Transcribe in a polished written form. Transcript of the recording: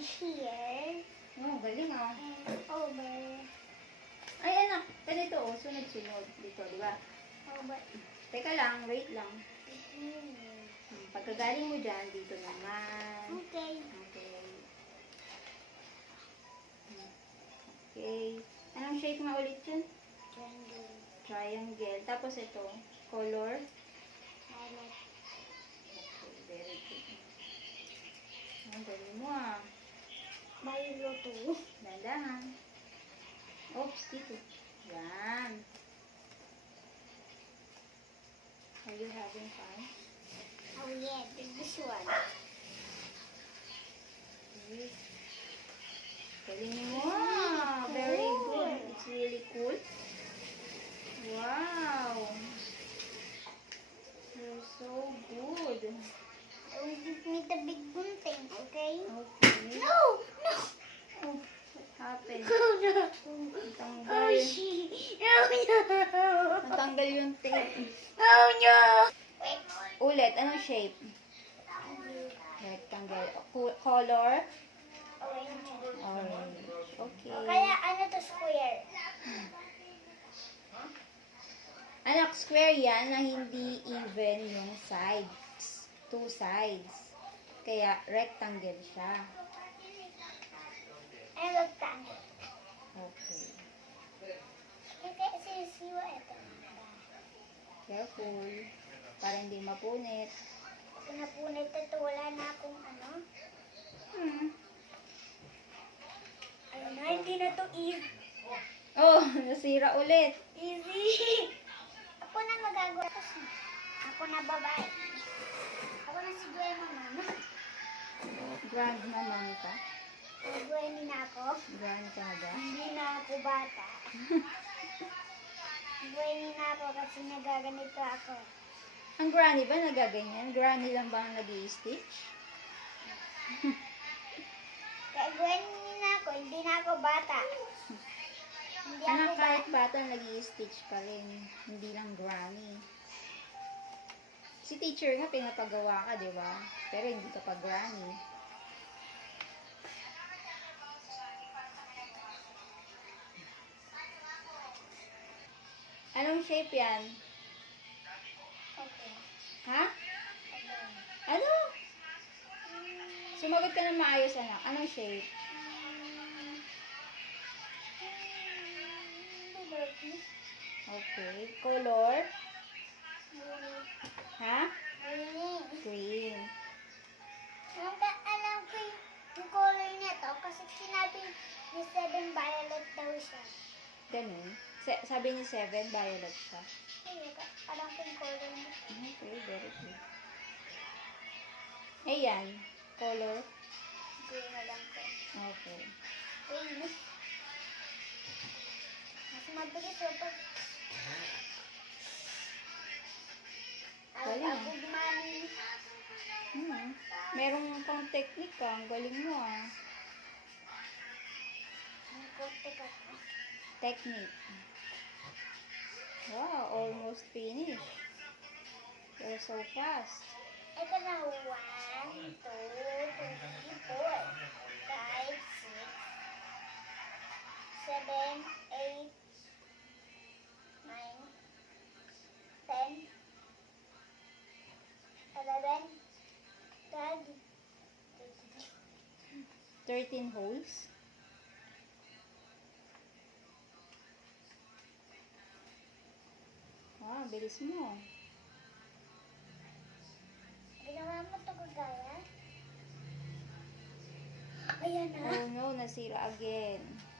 here. Oh, galing ah. And over. Ay, anak. Ganito oh. Sunod-sunod. Dito, di ba? Over. Teka lang. Wait lang. Here. Pagkagaling mo dyan, dito naman. Okay. Okay. Okay. Anong shape nga ulit yun? Triangle. Triangle. Tapos ito, color. Violet. Okay, very good. Ang galing mo ah. Violet too. Dandahan. Oops, dito. Yan. Are you having fun? Oh yeah, this one. Okay. Galing mo ah. Very good. It's really cool. Wow. You're so good. We need the big boom thing, okay? Okay. No! No! Oh, what happened? Oh no! Natanggal. Oh shit! Oh no! Natanggal yung tape. Oh no! Wait. Ulit, anong shape? Rectangle. Color? Orange. Orange. Okay. Kaya ano to square? Anak, square yan na hindi even yung sides. Two sides. Kaya rectangle siya. And rectangle. Okay. Okay, siwa ito. Careful. Para hindi mapunit. Pinapunit ito, wala na akong ano. Ayun na, hindi na to easy. Oh, nasira ulit. Easy! Ako na magagawa. Ako na babae. Ako na si Gwen mama. Grand naman ka. Gwen na ako. Grand ka na ba? Hindi na ako bata. Gwen na ako kasi nagaganito ako. Ang granny ba nagaganyan? Granny lang ba ang nag-i-stitch? Kaya Gwen na ako, hindi na ako bata. Hindi ako Anak, bata. kahit bata nag-i-stitch ka rin. Hindi lang granny. Si teacher nga pinapagawa ka, di ba? Pero hindi ka pa granny. Anong shape yan? Okay. Ha? Okay. Ano? Sumagot ka ng maayos, anak. Anong shape? Okay. Color? Ha? Green. Alam ko yung color niya to kasi sinabi ni Seven Violet daw siya. Ganun. Sabi ni Seven, violet siya. Ayun, alam ko yung color niya. Okay, very good. Ayan. Color? Green na lang ko. Okay. Green. Mas mabilis yung pag... Galing, ah. Abugmani. Merong pang technique ka. Ang galing mo ah. Ang konti ka. Technique. Wow, almost finished. You're so fast. Ito na 1, 2, 3, 4, 5, 6, 7, 8, 9, 10, 11, 12, 13 holes. Wow, bilis mo. Ginawa mo ito kagaya? Ayan na. Oh no, nasira again.